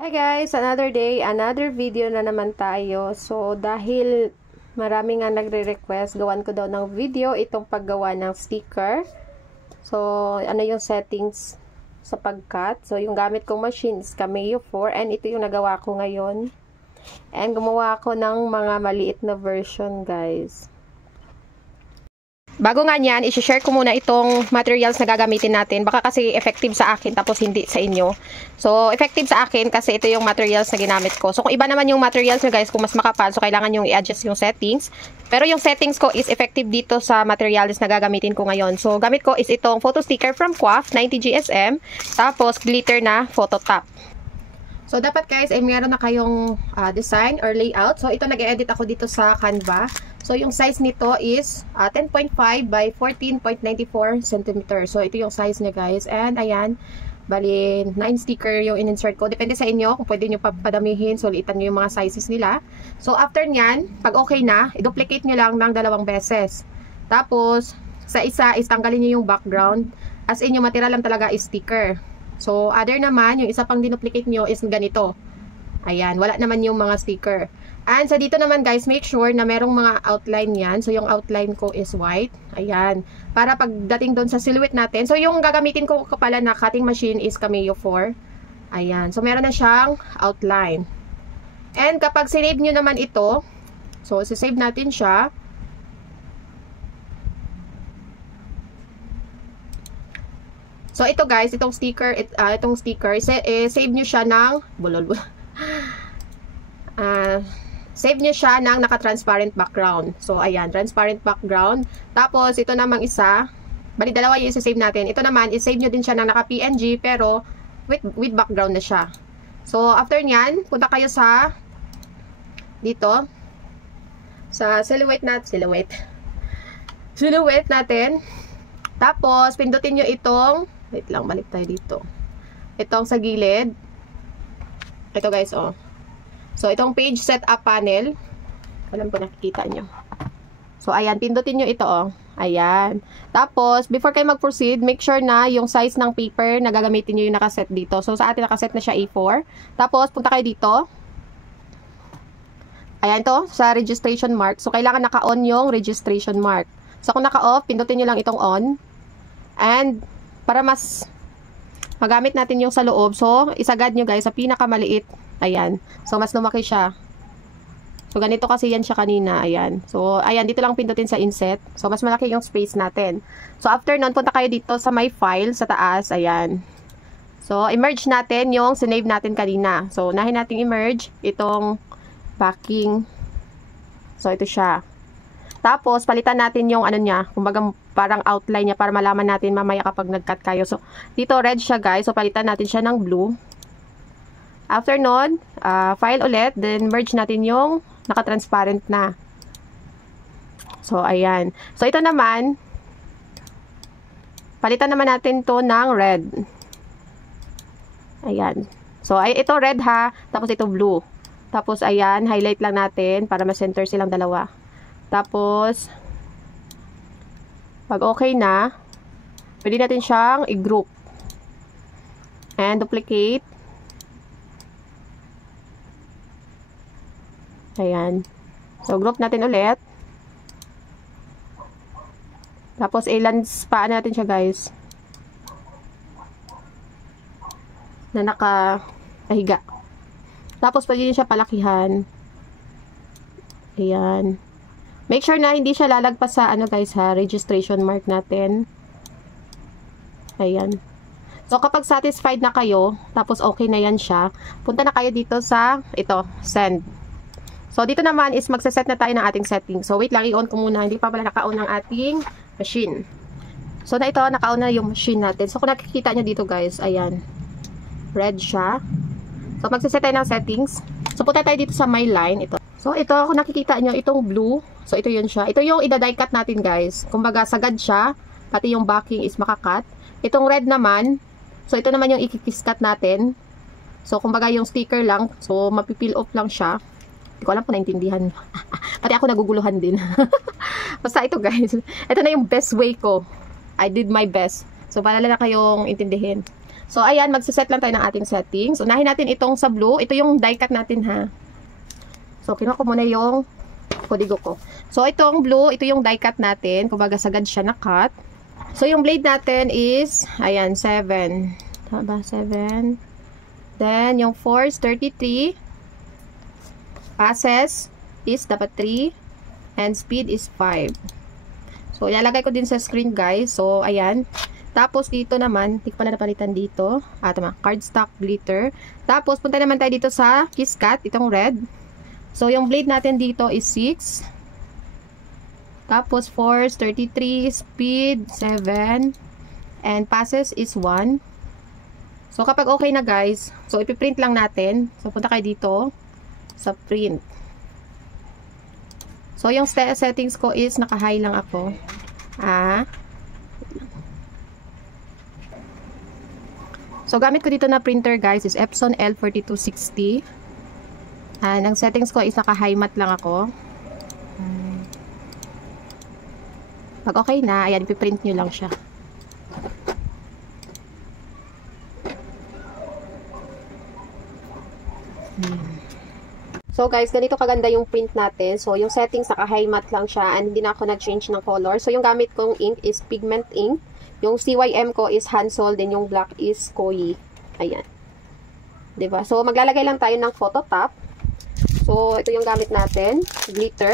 Hi guys, another day, another video na naman tayo. So, dahil marami nga nagre-request, gawan ko daw ng video itong paggawa ng sticker. So, ano yung settings sa pagcut. So, yung gamit kong machine is Cameo 4 and ito yung nagawa ko ngayon. And gumawa ako ng mga maliit na version guys. Bago nga niyan, i-share ko muna itong materials na gagamitin natin. Baka kasi effective sa akin tapos hindi sa inyo. So, effective sa akin kasi ito yung materials na ginamit ko. So, kung iba naman yung materials nyo guys, kung mas makapal, so kailangan yung i-adjust yung settings. Pero yung settings ko is effective dito sa materials na gagamitin ko ngayon. So, gamit ko is itong photo sticker from Quaff, 90 GSM. Tapos, glitter na photo top. So, dapat guys, ay meron na kayong design or layout. So, ito nag-edit ako dito sa Canva. So, yung size nito is 10.5 by 14.94 cm. So, ito yung size niya guys. And, ayan, bali, 9 sticker yung in-insert ko. Depende sa inyo kung pwede nyo padamihin. So, liitan nyo yung mga sizes nila. So, after nyan, pag okay na, i-duplicate nyo lang ng 2 beses. Tapos, sa isa is tanggalin nyo yung background. As in, yung matira lang talaga is sticker. So, other naman, yung isa pang dinuplicate nyo is ganito. Ayan, wala naman yung mga sticker. And sa dito naman guys, make sure na merong mga outline yan. So, yung outline ko is white. Ayan. Para pagdating doon sa silhouette natin. So, yung gagamitin ko pala na cutting machine is Cameo 4. Ayan. So, meron na siyang outline. And kapag sinave nyo naman ito, so, sisave natin siya. So, ito guys, itong sticker, save nyo siya ng, save nyo siya ng naka-transparent background. So, ayan, transparent background. Tapos, ito namang isa, bali dalawa yung isa-save natin. Ito naman, i-save nyo din siya ng naka-PNG, pero with background na siya. So, after nyan, punta kayo sa, dito, sa silhouette natin. Tapos, pindutin nyo itong, wait lang, balik tayo dito. Itong sa gilid. Ito guys, oh. So, itong page setup panel. Alam ko nakikita nyo. So, ayan, pindutin nyo ito, oh. Ayan. Tapos, before kayo mag-proceed, make sure na yung size ng paper na gagamitin nyo yung nakaset dito. So, sa atin nakaset na siya A4. Tapos, punta kayo dito. Ayan to, sa registration mark. So, kailangan naka-on yung registration mark. So, kung naka-off, pindutin nyo lang itong on. And, para mas magamit natin yung sa loob. So, isagad nyo guys sa pinakamaliit. Ayan. So, mas lumaki siya. So, ganito kasi yan siya kanina. Ayan. So, ayan. Dito lang pindutin sa inset. So, mas malaki yung space natin. So, after nun, punta kayo dito sa my file sa taas. Ayan. So, i-merge natin yung sinave natin kanina. So, unahin natin i-merge itong backing. So, ito siya. Tapos, palitan natin yung ano niya, kumbaga parang outline niya para malaman natin mamaya kapag nag-cut kayo. So, dito red siya guys. So, palitan natin siya ng blue. After nun, file ulit. Then, merge natin yung naka-transparent na. So, ayan. So, ito naman, palitan naman natin to ng red. Ayan. So, ito red ha. Tapos, ito blue. Tapos, ayan, highlight lang natin para ma-center silang dalawa. Tapos, pag okay na, pwede natin siyang i-group. And duplicate. Ayan. So, group natin ulit. Tapos, i-landspan natin siya guys. Na nakahiga. Tapos, pwede din siya palakihan. Ayan. Make sure na hindi siya lalagpas sa ano guys ha, registration mark natin. Ayan. So kapag satisfied na kayo, tapos okay na yan siya, punta na kayo dito sa ito, send. So dito naman is magse-set na tayo ng ating setting. So wait lang, i-on ko muna, hindi pa pala naka-on ang ating machine. So na ito, naka-on na yung machine natin. So kung nakikita nyo dito guys, ayan. Red siya. So magse-set tayo ng settings. So punta tayo dito sa my line, ito. So, ito, kung nakikita nyo, itong blue. So, ito yun siya. Ito yung ida-die cut natin, guys. Kumbaga, sagad siya. Pati yung backing is makakat. Itong red naman. So, ito naman yung ikikis cut natin. So, kumbaga, yung sticker lang. So, mapipil off lang siya. Hindi ko alam kung naintindihan. Pati ako naguguluhan din. Basta ito, guys. Ito na yung best way ko. I did my best. So, para lang na kayong intindihin. So, ayan, magsiset lang tayo ng ating settings. Unahin natin itong sa blue. Ito yung die cut natin, ha. So, kinuha ko muna yung kodigo ko. So, itong blue, ito yung die cut natin. Kumbaga, sagad siya na cut. So, yung blade natin is, ayan, 7. Tama, 7. Then, yung force, 33. Passes is dapat 3. And speed is 5. So, ilalagay ko din sa screen, guys. So, ayan. Tapos, dito naman, hindi ko pala napalitan dito. Tama, cardstock glitter. Tapos, punta naman tayo dito sa Kiss Cut, itong red. So, yung blade natin dito is 6. Tapos, force, 33. Speed, 7. And passes is 1. So, kapag okay na, guys, so, ipiprint lang natin. So, punta kayo dito sa print. So, yung settings ko is naka-high lang ako. So, gamit ko dito na printer, guys, is Epson L4260. Ang settings ko is naka-high mat lang ako. Pag okay na, ayan, ipiprint nyo lang siya. So, guys, ganito kaganda yung print natin. So, yung settings naka-high mat lang siya and hindi na ako nag-change ng color. So, yung gamit kong ink is pigment ink. Yung CYM ko is Hansol, then yung black is Koei. Ayan. Diba? So, maglalagay lang tayo ng photo top. So, ito yung gamit natin. Glitter.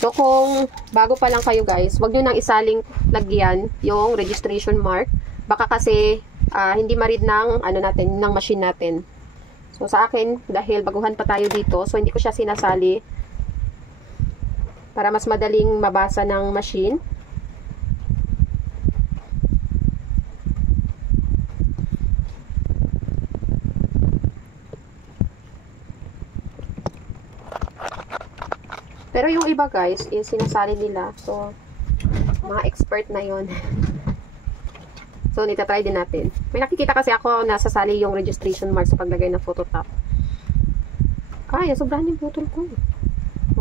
So, kung bago pa lang kayo, guys, wag nyo nang isaling lagyan yung registration mark. Baka kasi hindi ma-read ng, ng machine natin. So, sa akin, dahil baguhan pa tayo dito, so hindi ko siya sinasali para mas madaling mabasa ng machine. Pero yung iba, guys, is sinasali nila. So, mga expert na yon. So, nitatry din natin. May nakikita kasi ako nasasali yung registration mark sa paglagay ng photo top. Sobrahan yung bottle ko.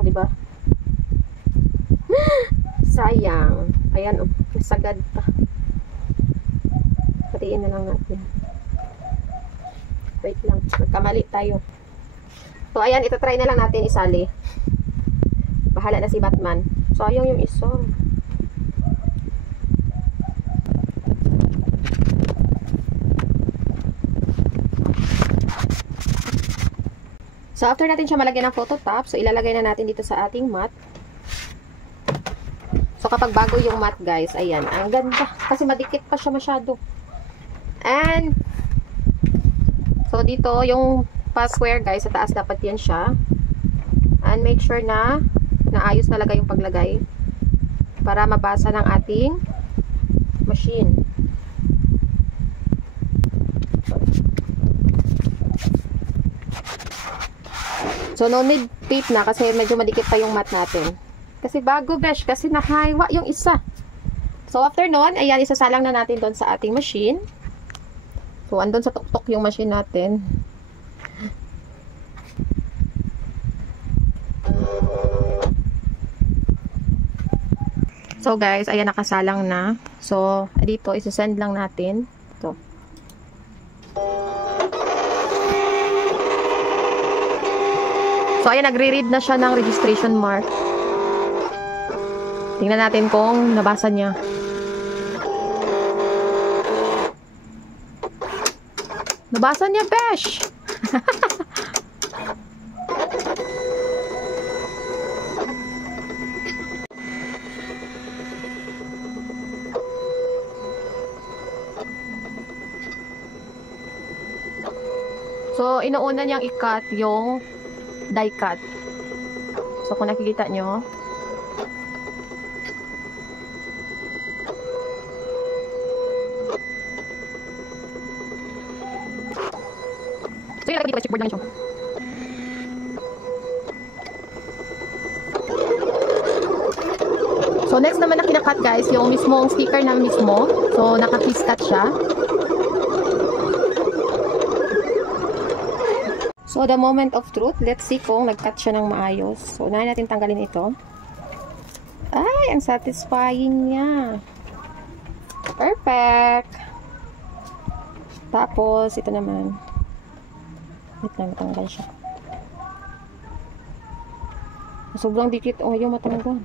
Diba? Sayang. Ayan, sagad pa. Patiin na lang natin. Wait lang. Nagkamali tayo. So, ayan, itatry na lang natin isali. Bahala na si Batman. So, ayun yung iso. So, after natin siya malagyan ng photo top, so, ilalagay na natin dito sa ating mat. So, kapag bago yung mat, guys, ayan. Ang ganda. Kasi madikit pa siya masyado. And, so, dito, yung pa-square, guys, sa taas dapat yan siya. And, make sure na naayos talaga yung paglagay para mabasa ng ating machine. So, no need tape na kasi medyo madikit pa yung mat natin. Kasi bago, besh, kasi nakaiwa yung isa. So, after nun, ayan, isasalang na natin doon sa ating machine. So, andun sa tuktok yung machine natin. So, guys, ayan, nakasalang na. So, dito, isasend lang natin. Ito. So, ayan, nagre-read na siya ng registration mark. Tingnan natin kung nabasa niya. Nabasa niya, besh! So, inuuna niyang i-cut yung die cut. So, kung nakikita nyo. So, yung dito, chipboard lang siya. So, next naman na kinakat, guys, yung mismong sticker na mismo. So, naka-kiss cut siya. So, the moment of truth, let's see kung nag-cut siya ng maayos. So, unahin natin tanggalin ito. Ay, ang satisfying niya. Perfect! Tapos, ito naman. Wait lang, matanggal siya. Sobrang dikit. Oh, yung matanggal.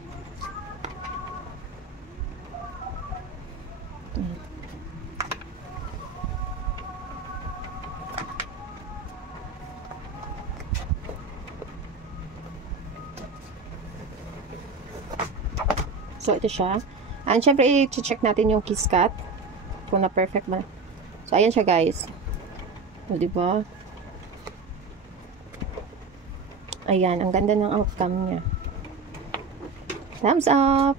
So, ito siya. And, syempre, i-check natin yung kiss cut. Kung na-perfect ba. So, ayan siya, guys. O, diba? Ayan, ang ganda ng outcome niya. Thumbs up!